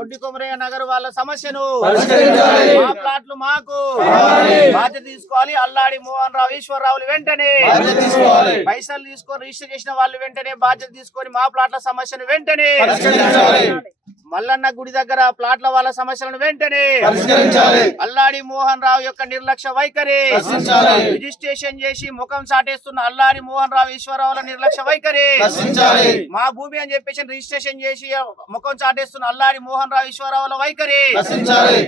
దొడ్డి కొమరయ్య నగర్ వాళ్ళ సమస్యను మా ప్లాట్లు మాకు బాధ్యత తీసుకోవాలి. అల్లాడి మోహన్ రావు ఈశ్వరరావులు వెంటనే పైసలు తీసుకొని రిజిస్టర్ చేసిన వాళ్ళు వెంటనే బాధ్యత తీసుకొని మా ప్లాట్ల సమస్యను వెంటనే మల్లన్న గుడి దగ్గర ప్లాట్ల వాళ్ళ సమస్యలను వెంటనే అల్లాడి మోహన్ రావు యొక్క నిర్లక్ష్య వైఖరి రిజిస్ట్రేషన్ చేసి ముఖం చాటేస్తున్న అల్లాడి మోహన్ రావు ఈశ్వరరావుల నిర్లక్ష్య వైఖరి మా భూమి అని చెప్పేసి రిజిస్ట్రేషన్ చేసి ముఖం చాటేస్తున్న అల్లాడి మోహన్ రావు ఈశ్వరరావుల వైఖరి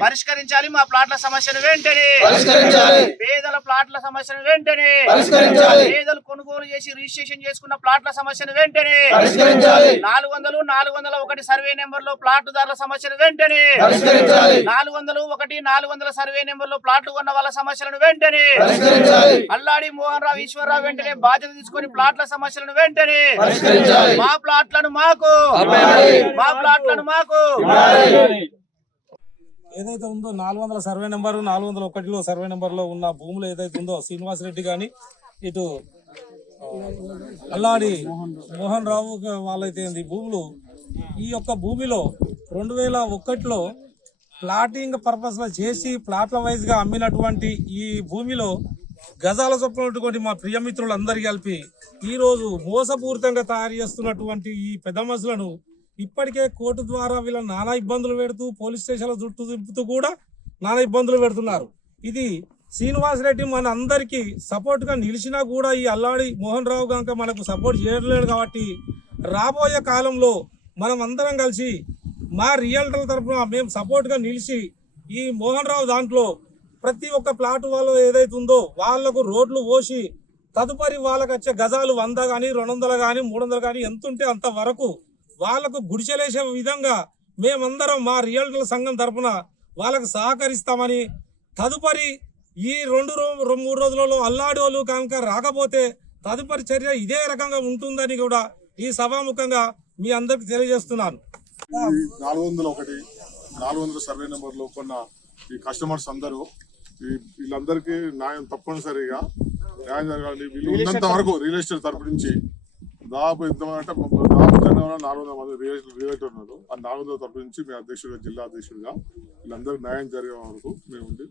పరిష్కరించాలి. మా ప్లాట్ల సమస్యను వెంటనే పేదల ప్లాట్ల సమస్యను వెంటనే పేదలు కొనుగోలు చేసి రిజిస్ట్రేషన్ చేసుకున్న ప్లాట్ల సమస్యను వెంటనే 401 సర్వే నెంబర్ లో ప్లాట్దారుల సమస్యను వెంటనే 401 సర్వే నెంబర్ లో ప్లాట్లు కొన్న వాళ్ళ సమస్యలను వెంటనే అల్లాడి మోహన్ రావు ఈశ్వరరావు వెంటనే బాధ్యత తీసుకొని ప్లాట్ల సమస్యలను వెంటనే మా ప్లాట్లను మాకు ఏదైతే ఉందో 400 సర్వే నెంబర్ 401లో సర్వే నెంబర్ లో ఉన్న భూములు ఏదైతే ఉందో శ్రీనివాస్ రెడ్డి గాని ఇటు అల్లాడి మోహన్ రావు వాళ్ళైతే భూములు ఈ యొక్క భూమిలో 2001లో ప్లాటింగ్ పర్పస్ లో చేసి ప్లాట్ల వైజ్ గా అమ్మినటువంటి ఈ భూమిలో గజాల చొప్పునటువంటి మా ప్రియమిత్రులందరికీ కలిపి ఈ రోజు మోసపూరితంగా తయారు చేస్తున్నటువంటి ఈ పెద్ద మనుషులను ఇప్పటికే కోర్టు ద్వారా వీళ్ళ నానా ఇబ్బందులు పెడుతూ పోలీస్ స్టేషన్ల చుట్టూ తిప్పుతూ కూడా నానా ఇబ్బందులు పెడుతున్నారు. ఇది శ్రీనివాస్ రెడ్డి మన అందరికీ సపోర్ట్ గా నిలిచినా కూడా ఈ అల్లాడి మోహన్ రావు కనుక మనకు సపోర్ట్ చేయలేడు కాబట్టి రాబోయే కాలంలో మనం అందరం కలిసి మా రియల్టర్ల తరఫున మేము సపోర్ట్ గా నిలిచి ఈ మోహన్ రావు దాంట్లో ప్రతి ఒక్క ప్లాట్ వాళ్ళు ఏదైతే ఉందో వాళ్లకు రోడ్లు పోసి తదుపరి వాళ్ళకి వచ్చే గజాలు 100 కానీ 200 కానీ 300 కానీ ఎంత ఉంటే అంత వరకు వాళ్లకు గుడిచెలేసే విధంగా మేమందరం మా రియల్టర్ల సంఘం తరఫున వాళ్ళకు సహకరిస్తామని తదుపరి ఈ 2-3 రోజులలో అల్లాడోళ్ళు కనుక రాకపోతే తదుపరి చర్య ఇదే రకంగా ఉంటుందని కూడా ఈ సభాముఖంగా మీ అందరికి తెలియజేస్తున్నాను. 400 సర్వే నెంబర్ లో కొన్న ఈ కస్టమర్స్ అందరూ వీళ్ళందరికీ న్యాయం తప్పనిసరిగా న్యాయం జరగాలి. వీళ్ళు ఉన్నంత వరకు రియల్ ఎస్టేట్ తరపు నుంచి దాదాపు ఎంతమంది అంటే 400 మంది రియల్టర్ ఉన్నారు. ఆ 400 తరపు నుంచి మీ అధ్యక్షుడిగా జిల్లా అధ్యక్షుడిగా వీళ్ళందరికీ న్యాయం జరిగే వరకు మేము ఉండి